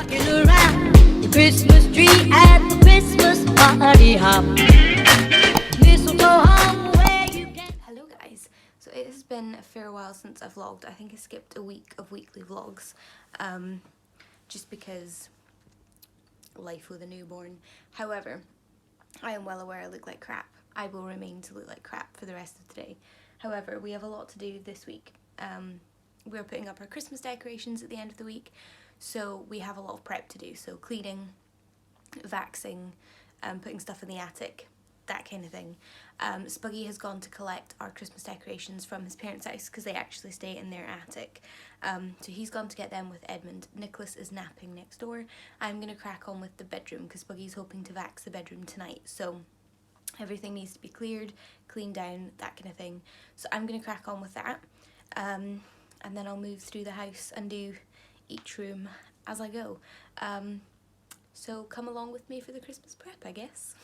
Rocking around the Christmas tree at the Christmas party hop. Mistletoe hung where you can. Hello guys, so it has been a fair while since I've vlogged. I think I skipped a week of weekly vlogs, just because life with a newborn. However, I am well aware I look like crap. I will remain to look like crap for the rest of today. However, we have a lot to do this week. We're putting up our Christmas decorations at the end of the week, so we have a lot of prep to do. So cleaning, vaxing, putting stuff in the attic, that kind of thing. Spuggy has gone to collect our Christmas decorations from his parents' house because they actually stay in their attic. So he's gone to get them with Edmund. Nicholas is napping next door. I'm going to crack on with the bedroom because Spuggy's hoping to vax the bedroom tonight. So everything needs to be cleared, cleaned down, that kind of thing. So I'm going to crack on with that. And then I'll move through the house and do each room as I go. So come along with me for the Christmas prep, I guess.